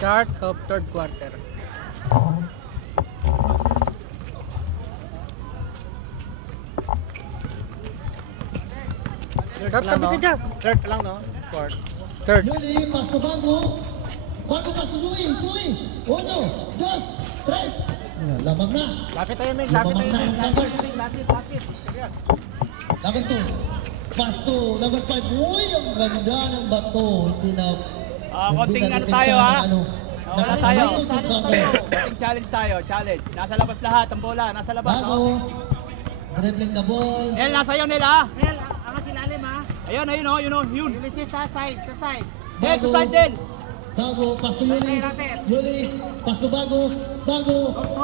Start of third quarter. Third lang, no? Third lang, no? Fourth. Third. Yuli, pasto bago. Bago pasto Joey. Uno, dos, tres. Lamang na. Lapit tayo, Meg. Lapit tayo, Meg. Lapit. Number 2. Pasto. Number 5. Uy, ang ganda ng bato. Hindi na... konting ano tayo ha. Wala tayo. Konting challenge tayo. Challenge. Nasa labas lahat ang bola. Nasa labas. Bago. Dribbling the ball. Nel, nasa iyo Nel ha. Nel, angat ilalim, ha? Ayun, yun. Release sa side. Nel, sa side din. Bago, pasto Yuli. Yuli, pasto bago.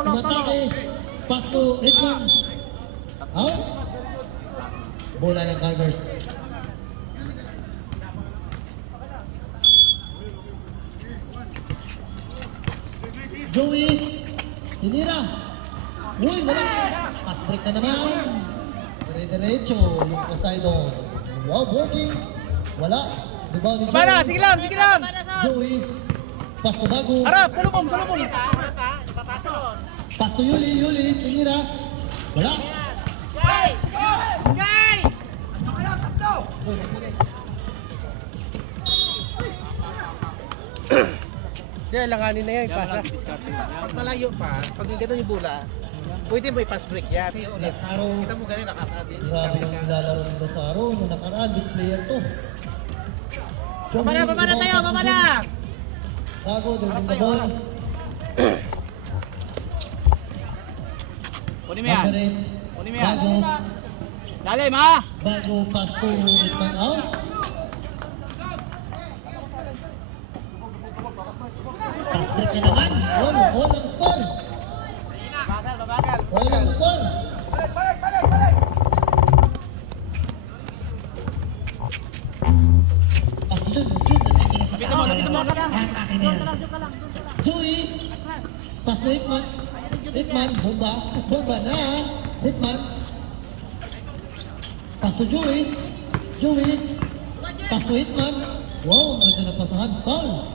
Matake. Pasto, Hitman. Out. Bola ng Tigers. Joey, tinira. Uy, wala. Pass break na naman. Dire-diretso, yung Poseidon. Wow, working. Wala. Rebound ni Joey. Bala, sige lang. Joey, pasto bago. Harap, salubong. Pasto Yuli, tinira. Wala. Uy, nagbigay. Kaya langanin na yan, pasa. Pag malayo pa, pag yung gano'n yung bola, pwede mo i-pass break yan. Lazaro. Kita mo gano'n nakakadin. Grabe yung nilalaro ni Lazaro. Nung nakaraan, best player to. Pamana tayo! Bago, dribbling the ball. Kunin mo yan. Bago, Dalim ha. bago, pass to Hitman out. Pass break na naman. All ang score. All ang score. Pass dun. Nandito na sa Joey. Pass to Hitman. Hitman, bomba na. Hitman. Pass to Joey. Pass to Hitman. Wow, ganda na pasahan. Foul.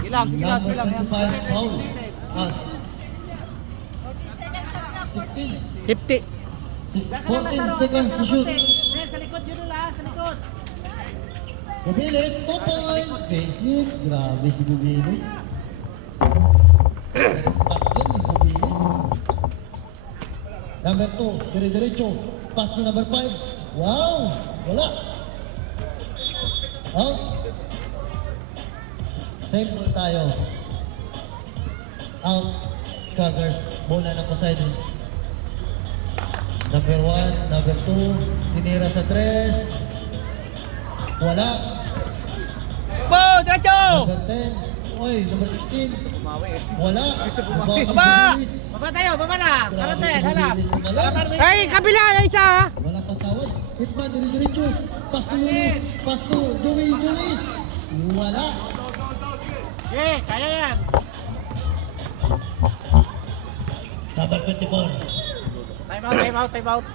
Sige lang. Number 25, foul. 16. 50. 14 seconds to shoot. Sa likod, yun lang, sa likod. Bubilis, 2 point. Basic. Grabe si Bubilis. Meron spot din, Bubilis. Number 2, dire-diretso. Pass to number 5. Wow! Wala. Out. Same ball tayo. Out. Coggers. Bola ng Poseidon. Number 1, number 2. Tinira sa 3. Wala. Bo, diretso. Number 10. Oy, number 16. Wala. Baba tayo, baba na. Halap. Ay, kabila na isa, ha? Wala pang tawad. Hitman, dire-diretso. Pass to Yuli. Pass to Joey. Wala. Kaya yan. Number 24. Time out.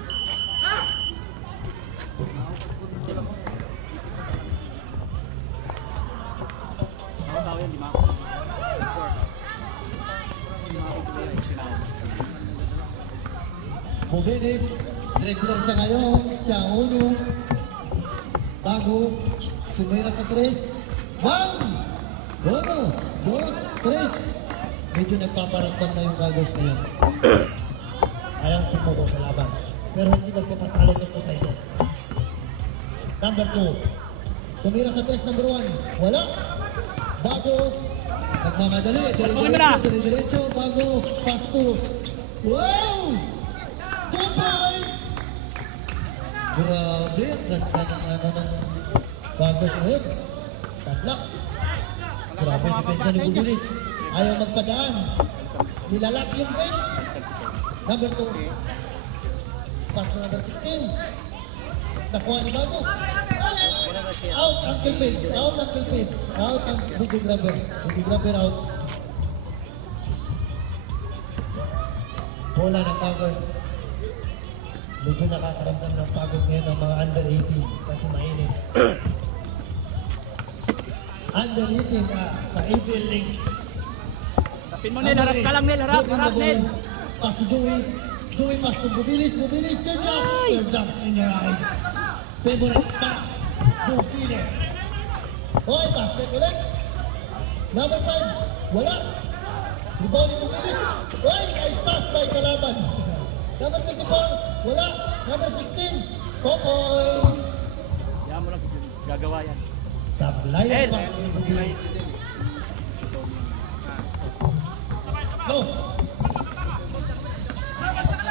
Bubilis. Dribbler siya ngayon. Siya ang uno. Bago. Tumira sa 3. 1, 2, 3. Medyo nagpaparamdam na yung Tigers ngayon. Ayaw sumuko sa laban. Pero hindi magpapatalo ng Poseidon. Number 2. Tumira sa 3, number 1. Wala. Bago. Nagmamadali. Dire-diretso. Bago. Pass to. Wow! 2 points! Grabe. Ganda ng Tigers ngayon. Padlock. Grabe yung depensa ni Bubilis. Ayaw magpadaan. Nilalak yung game. Number 2. Pass na number 16. Nakuha ni Bago. Out, Uncle Page. Out ang videographer out. Bola ng Tigers. Medyo nakakaramdam ng pagod ngayon ng mga under 18 kasi mainit. underwritten sa ABL Link. Tapin mo, Nel. Harap ka lang, Nel. Harap, Nel. Pass to Joey. Joey pass to Bubilis. Bubilis, third jump in your eye. Favorite pass. Bubilis. Okay, pass back ulit. Number 5. Wala. Rebound ni Bubilis. Okay, nice pass by Kalaban. Number 34. Wala. Number 16. Tokoy. Yan mo lang. Gagawa yan. Sablayan pass ni Bubilis. Go.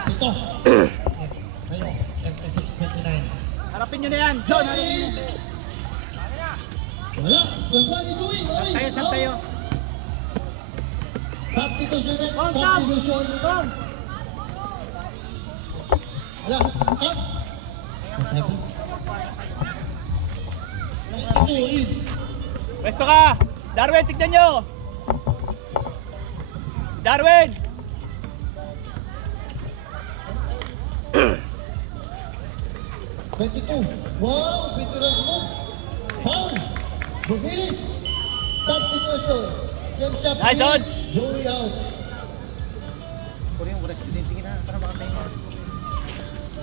Ito. Ayo, MP629. Harapin nyo na yan. John, Wala. Wala ni Joey. Tayo, saan tayo? Substitution. Substitution. Wala. Sub. Sabi. 22 in. Pwesto ka. Darwin, tignan nyo. Darwin. Wow, veterans move. Foul. Bubilis. Substitution. Jump shot. Nice on. Joey out. Puro yung oras tingin na para makatayo na.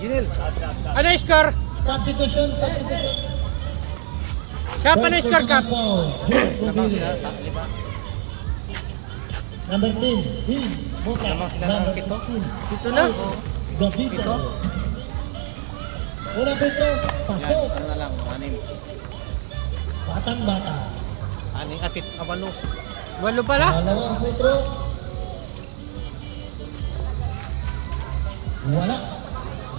Junel. Ano yung score? Substitution. Kap, ano yung score, Kap? Foul. Joey Bubilis. Number 10. Hin. Botas. Number 16. Ito na. Gavito. Unang Petro. Pasok. Ano na lang, anim. Batang-bata. Anim, apit, kabalo. Walo pala. Dalawang Petro. Wala.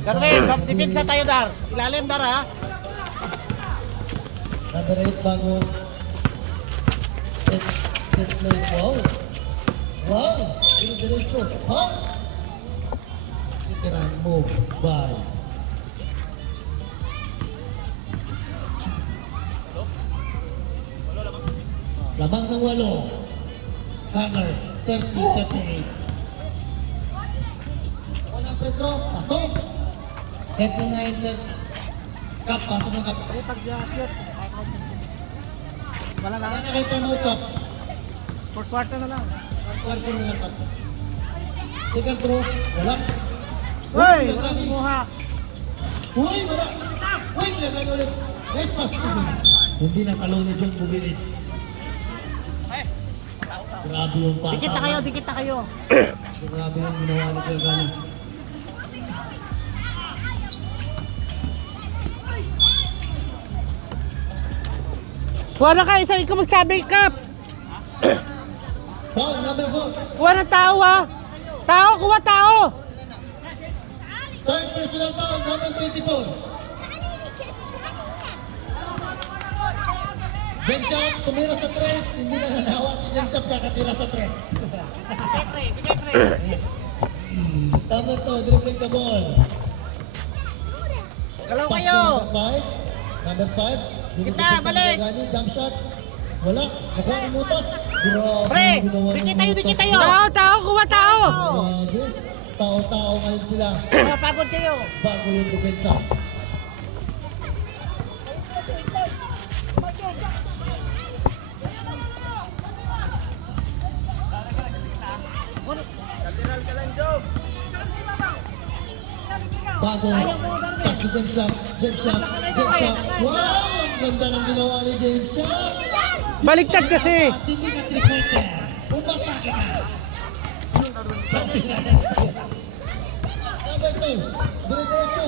Darwin, defense na tayo, Dar. Ilalim, Dar, ha? Number 8 bago. Set play. Wow. Wow. Diretso. Ha? Itiran move by. Lamang ng 8. Hangers. 30-38. Unang Petro. Pasok. 39-30. Kap. Pasok ng Kap. Wala na. Wala na kayo time out, Kap. Fourth quarter na lang. Quarter na lang, Kap. Second throw. Wala. Hoy! Uy, Gagani. Kumuha. Uy, wala. Uy, Gagani ulit. Nice pass. Hindi na salo ni John Bubilis. Grabe yung pasa. Dikit na kayo, dikit na kayo. Grabe yung ginawa ni Gagani. Wala ka, isa ikaw magsabi, Kap. Foul, number 4. Kuha ng tao, ha. Tao, kuha tao. Third personal foul, number 24. Jemshop, tumira sa 3. Hindi na nanawa si Jemshop, kakatira sa 3. Number 2, dribbling the ball. Galaw Pass kayo. to number 5. Kita, balik. Jump shot. Wala. Nakuha ng mutas. Grabe. Pre, yung ginawa ng dikit tayo, mutas. dikit tayo. Tao, tao, kuha tao. Grabe. Tao-tao ngayon sila. Mapagod kayo. Bago yung depensa. Bago. Pass to James Shop. Wow! Ang ganda ng ginawa ni James Shop. Baliktad kasi. Hindi ka three-pointer. Umata ka. Number 2. Diretso.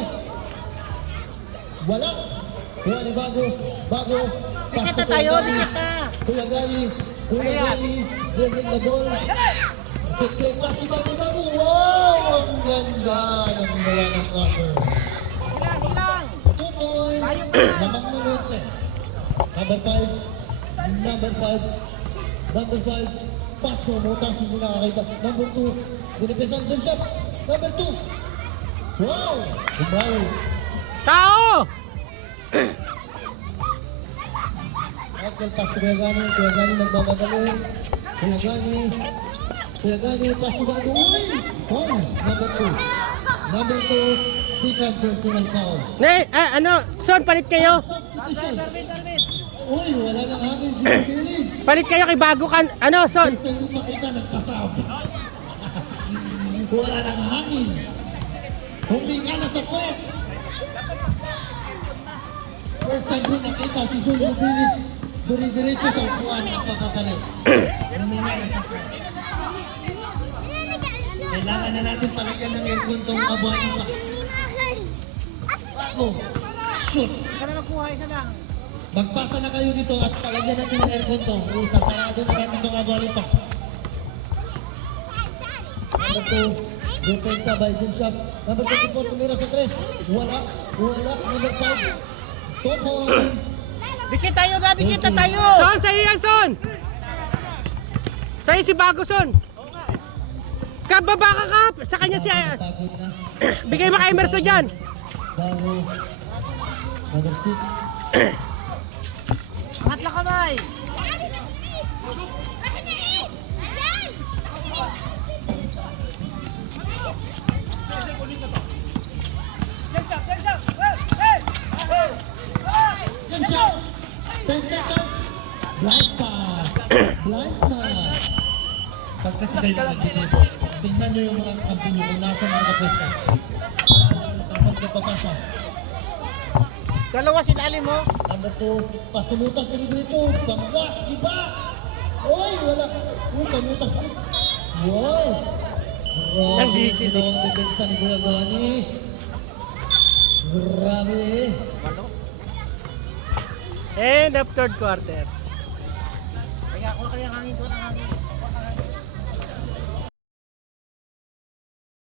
Wala. Kuha ni Bago. Pass Dikit to na tayo, Kuya Gani. dikit na. Kuya Gani. Dribbling the ball. Set play pass to Bago. Wow! Ang ganda ng ginawa ng Carter. Lang. 2 points. Lamang na Rotse. Number 5. Pass mo. Mutas hindi nakakita. Number 2. Binipensa ni Jemshop. Number 2. Wow! Umawi. Tao. Michael pass to Kuya Gani. Kuya Gani nagmamadali. Kuya Gani pass to Bago. Uy! Wow! Number 2. Second personal foul. Ano, Son, palit kayo. Substitution. Uy, wala nang hangin si Billy. Palit kayo kay bago kan, ano, Son? Kasi yung makita nagpasab. Wala nang hangin. Hindi ka na sa court. First time ko nakita si John Rubilis diri-diretso sa upuan at pagpapalit. Huminga na sa court. Kailangan na natin palagyan ng aircon tong kabuhayan pa. Bago. Shoot. Ka na magkuha, isa lang. Magpasa na kayo dito at palagyan natin ng aircon to. Isasarado na natin itong kabuhayan pa. Number 2, defensa by Jim Shop. Number 24, tumira sa 3. Wala. Number 5, top points. Dikit tayo na, dikit na tayo. Son, sa'yo yan, Son! Sa'yo si bago, Son! Kababa ka! Sa kanya si... Pagod na. Bigay mo kay Emerson dyan! Bago. Number 6. Angat lang kamay. Jim Shop. 10 seconds. Blind pass. Blind pass. Pagkasagay na nagtitipo. Tingnan nyo yung mga kampi nyo kung nasan ang nakapwesta. Nasan ka papasa. Dalawa sinali mo. Number 2, pas tumutas diri-diretso. Bangga, iba. Oy, wala. Uy, tumutas pa. Wow. Grabe. Nanggigil. Ginawang depensa ni Kuya Bani. Grabe. End of third quarter. Kaya ako kaya hangin ko na hangin.